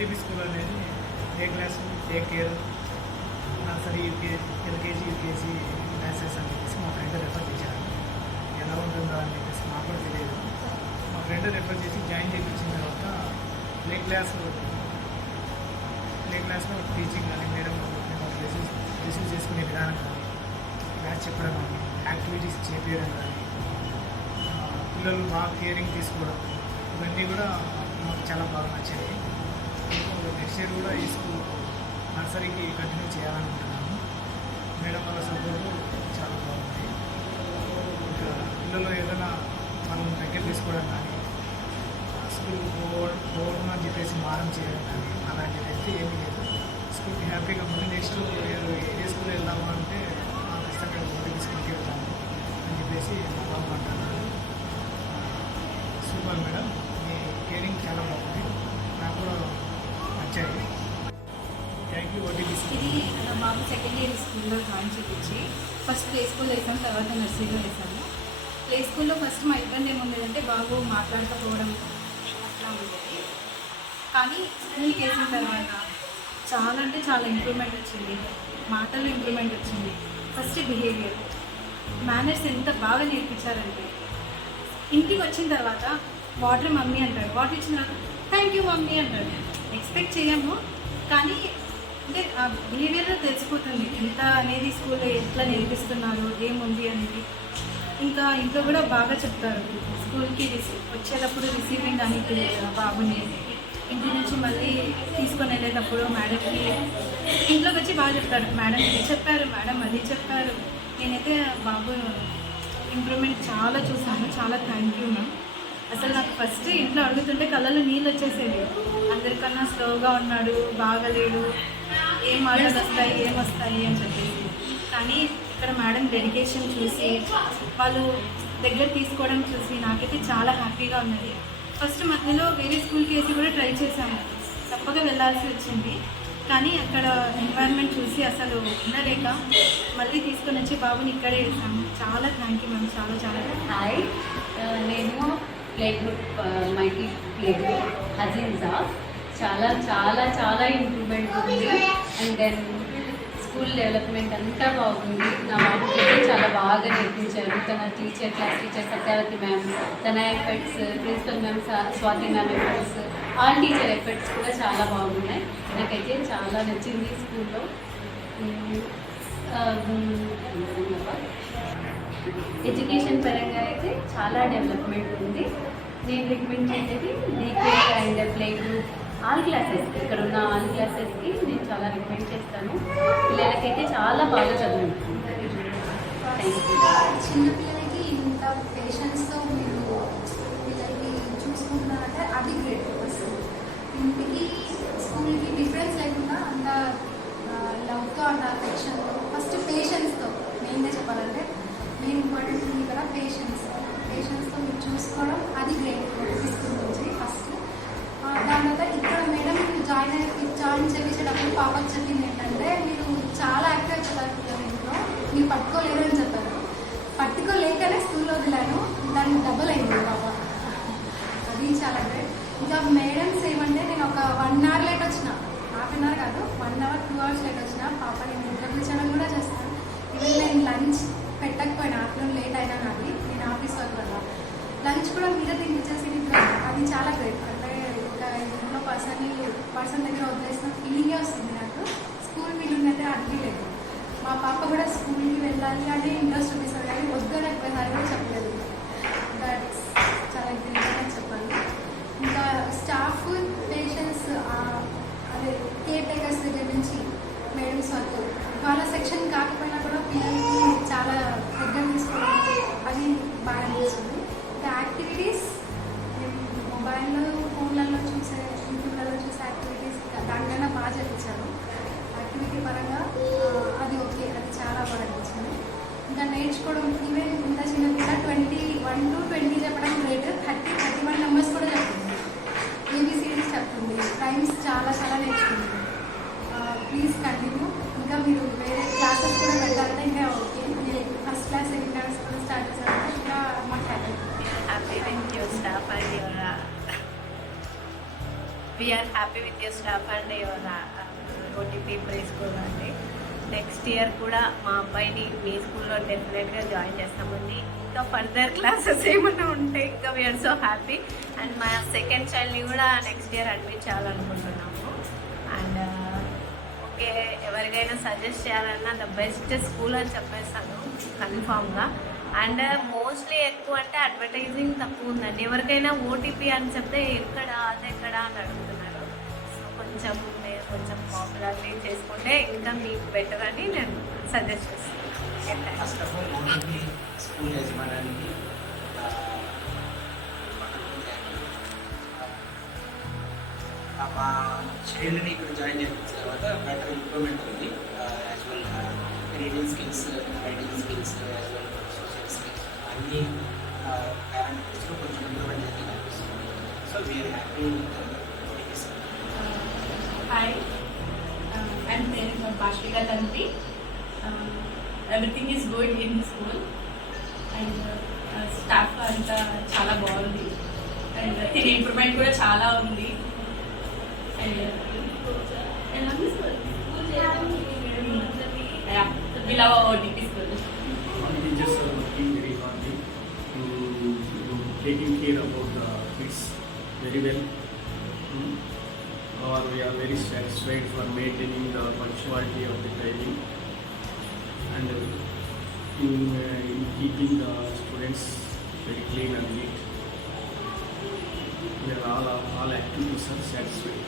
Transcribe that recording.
OTP school అనేది ఏ class, ఏ care, nursery, LKG, UKG classes అని చెప్పేసి మా ఫ్రెండ్ రెఫర్ చేశారు. ఎలా ఉంటుందో అని చెప్పేసి నాకు కూడా తెలియదు. మా ఫ్రెండ్ రెఫర్ చేసి జాయిన్ చేయించిన తర్వాత ప్లే క్లాస్లో టీచింగ్ కానీ మేడం రిసీవ్ చేసుకునే విధానం కానీ, క్లాస్ చెప్పడం కానీ, యాక్టివిటీస్ చేపించడం కానీ, పిల్లలు బాగా కేరింగ్ తీసుకోవడం, ఇవన్నీ కూడా మాకు చాలా బాగా నచ్చాయి. నెక్స్ట్ ఇయర్ కూడా ఈ స్కూల్ నర్సరీకి కంటిన్యూ చేయాలనుకుంటున్నాము. మేడం వాళ్ళ సపోర్టు చాలా బాగుంది. ఇంకా పిల్లలు ఏదైనా మనం దగ్గర తీసుకోవడం కానీ, స్కూల్ పోవడం అని చెప్పేసి మారం చేయడం కానీ అలాంటిది అయితే ఏమీ లేదు. స్కూల్కి హ్యాపీగా మళ్ళీ నెక్స్ట్ ఏ స్కూల్ వెళ్దాము అంటే ఖచ్చితంగా ఓటీపీ స్కూల్కి వెళ్తాము అని చెప్పేసి మా బాబు అంటున్నారు. సూపర్ మేడం, మీ కేరింగ్ చాలా బాగుంది, నాకు కూడా నచ్చాయి. Thank you OTP. ఇది మా బాబు సెకండ్ ఇయర్ స్కూల్లో జాయిన్ చేయించి ఫస్ట్ ప్లే స్కూల్లో వేసాము, తర్వాత నర్సరీలో వేసాము. ప్లే స్కూల్లో ఫస్ట్ మా ఇబ్బంది ఏముండేదంటే బాబు మాట్లాడకపోవడం అట్లా ఉండేది. కానీ స్కూల్కి వేసిన తర్వాత చాలా అంటే చాలా ఇంప్రూవ్మెంట్ వచ్చింది. మాటల్లో ఇంప్రూవ్మెంట్ వచ్చింది. ఫస్ట్ బిహేవియర్, మేనర్స్ ఎంత బాగా నేర్పించారంటే ఇంటికి వచ్చిన తర్వాత వాటర్ మమ్మీ అంటాడు, వాటర్ ఇచ్చిన తర్వాత థ్యాంక్ యూ మమ్మీ అంటాడు. ఎక్స్పెక్ట్ చేయము, కానీ అంటే ఆ బిహేవియర్లో తెలిసిపోతుంది ఎంత అనేది స్కూల్లో ఎట్లా నేర్పిస్తున్నారు, ఏముంది అనేది. ఇంకా ఇంట్లో కూడా బాగా చెప్తారు. స్కూల్కి వచ్చేటప్పుడు రిసీవింగ్ అని బాబుని ఇంటి నుంచి మళ్ళీ తీసుకొని వెళ్ళేటప్పుడు మేడంకి ఇంట్లోకి వచ్చి బాగా చెప్తారు, మేడం ఇది చెప్పారు, మేడం అది చెప్పారు. నేనైతే బాబు ఇంప్రూవ్మెంట్ చాలా చూసాను. చాలా థ్యాంక్ యూ మ్యామ్. అసలు నాకు ఫస్ట్ ఇంట్లో అడుగుతుంటే కళ్ళలో నీళ్ళు వచ్చేసేవి. అందరికన్నా స్లోగా ఉన్నాడు, బాగలేడు, ఏం మాటలు వస్తాయి ఏమొస్తాయి అని చెప్పేసి. కానీ ఇక్కడ మేడం డెడికేషన్ చూసి వాళ్ళు దగ్గర తీసుకోవడం చూసి నాకైతే చాలా హ్యాపీగా ఉన్నది. ఫస్ట్ మధ్యలో వేరే స్కూల్కి వేసి కూడా ట్రై చేశాము, తప్పక వెళ్ళాల్సి వచ్చింది. కానీ అక్కడ ఎన్వైర్న్మెంట్ చూసి అసలు ఉండలేక మళ్ళీ తీసుకొని వచ్చి బాబుని ఇక్కడే వేసాము. చాలా థ్యాంక్ యూ మ్యామ్, చాలా చాలా. హాయ్, నేను play group mighty play group హజీన్సా. చాలా చాలా చాలా ఇంప్రూవ్మెంట్ ఉంది. అండ్ దెన్ స్కూల్ డెవలప్మెంట్ అంతా బాగుంది. నా బాబుకి చాలా బాగా నేర్పించారు. తన క్లాస్ టీచర్ సత్యవతి మ్యామ్, తన efforts, principal ma'am Swathi ma'am efforts, all teacher efforts కూడా చాలా బాగున్నాయి. నాకైతే చాలా నచ్చింది స్కూల్లో. ఎడ్యుకేషన్ పరంగా అయితే చాలా డెవలప్మెంట్ ఉంది. నేను రికమెండ్ చేసేది daycare and play group all classes, ఇక్కడ ఉన్న ఆల్ క్లాసెస్కి నేను చాలా రికమెండ్ చేస్తాను. పిల్లలకైతే చాలా బాగా చదువుతుంది. చిన్నపిల్లలకి ఇంత పేషెన్స్తో మీరు పిల్లలకి చూసుకుంటున్నారంటే అది గ్రేట్. అసలు ఇంటికి స్కూల్కి డిఫరెన్స్ లేకుండా అంత లవ్తో అంత అఫెక్షన్తో, ఫస్ట్ పేషెన్స్తో మెయిన్గా చెప్పాలంటే మెయిన్ ఇంపార్టెంట్ ఉంది కదా పేషెన్స్తో మీరు చూసుకోవడం అది గ్రేట్ స్కూల్ నుంచి ఫస్ట్. దాని తర్వాత ఇక్కడ మేడం జాయిన్ చేయించేటప్పుడు పాపకు చెప్పింది ఏంటంటే మీరు చాలా యాక్టివ్ చదువుతున్నారు, ఇంట్లో మీరు పట్టుకోలేరు అని చెప్పారు. పట్టుకోలేకనే స్కూల్లో వదిలాను, దానికి డబుల్ అయింది పాప. అది చాలా గ్రేట్. ఇంకా మేడమ్స్ ఏమంటే నేను ఒక 1 hour లేట్ వచ్చిన, ½ hour కాదు 1 hour 2 hours లేట్ వచ్చిన పాప నేను ఇంటర్వ్యూ కూడా చేస్తాను. ఈవెన్ నేను లంచ్ పెట్టకపోయినా ఆఫ్టర్నూన్ లేట్ అయినా నాది, నేను ఆఫీస్ వర్క్ వల్ల లంచ్ కూడా మీరే తినిపించేసి అది చాలా గ్రేట్. అంటే ఇంకా ఇంట్లో పర్సన్ దగ్గర వదిలేసిన ఫీలింగే వస్తుంది నాకు. స్కూల్ ఫీలింగ్ అయితే అది లేదు. మా పాప కూడా స్కూల్కి వెళ్ళాలి అని ఇంట్రెస్ట్ చూపిస్తారు, కానీ వద్దని ఎక్కువసారి కూడా చెప్పలేదు. దట్స్ చాలా ఇంటెలిజెంట్ చెప్పాలి. ఇంకా స్టాఫ్ పేషెంట్స్ అదే కేర్ టేకర్స్ దగ్గర నుంచి మేడమ్స్ వరకు వాళ్ళ సెక్షన్ కాకపోయినా కూడా పిల్లలకి చాలా దగ్గర తీసుకోవడం అది బాగా అనిపిస్తుంది. ఇంకా యాక్టివిటీస్ మొబైల్లో ఫోన్లలో చూసే యూట్యూబ్లలో చూసే యాక్టివిటీస్ దానికన్నా బాగా చేయించారు. యాక్టివిటీ పరంగా అది ఓకే, అది చాలా బాగా అనిపించింది. ఇంకా నేర్చుకోవడం ఈవెన్ ఇంత we are happy with your staff and your OTP preschool అండి. నెక్స్ట్ ఇయర్ కూడా మా అబ్బాయిని మీ స్కూల్లో డెఫినెట్గా జాయిన్ చేస్తామండి. ఇంకా ఫర్దర్ క్లాసెస్ ఏమైనా ఉంటే ఇంకా వీఆర్ సో హ్యాపీ. అండ్ మా సెకండ్ చైల్డ్ని కూడా నెక్స్ట్ ఇయర్ అడ్మిట్ చేయాలనుకుంటున్నాము. అండ్ ఓకే, ఎవరికైనా సజెస్ట్ చేయాలన్నా ద బెస్ట్ స్కూల్ అని చెప్పేస్తాను కన్ఫామ్గా. అండ్ మోస్ట్లీ ఎక్కువ అంటే అడ్వర్టైజింగ్ తక్కువ ఉందండి. ఎవరికైనా ఓటీపీ అని చెప్తే ఎక్కడ అదెక్కడ అని అడుగుతున్నారు. సో కొంచెం మీరు కొంచెం పాపులారిటీ చేసుకుంటే ఇంకా మీకు బెటర్ అని నేను సజెస్ట్ చేస్తాను. First of all OTP school యజమానానికి మా చైల్డ్ని ఇక్కడ జాయిన్ చేసిన తర్వాత బెటర్ ఇంప్రూవ్మెంట్ ఉంది. As well reading skills, writing skills, as well social skills అన్ని పారామీటర్స్లో కొంచెం ఇంప్రూవ్మెంట్ అయితే కనిపిస్తుంది. So we are happy OTP. Hi, and నేను Bhashvika Tantri. Everything is good in the school and staff అంతా చాలా బాగుంది అండ్ దీని ఇంప్రూవ్మెంట్ కూడా చాలా ఉంది. And we love our OTP school. All teachers are working very hardly to taking care about the kids very well. We are very satisfied for maintaining the punctuality of the timing and in keeping the students very clean and neat. We are all activities are satisfied.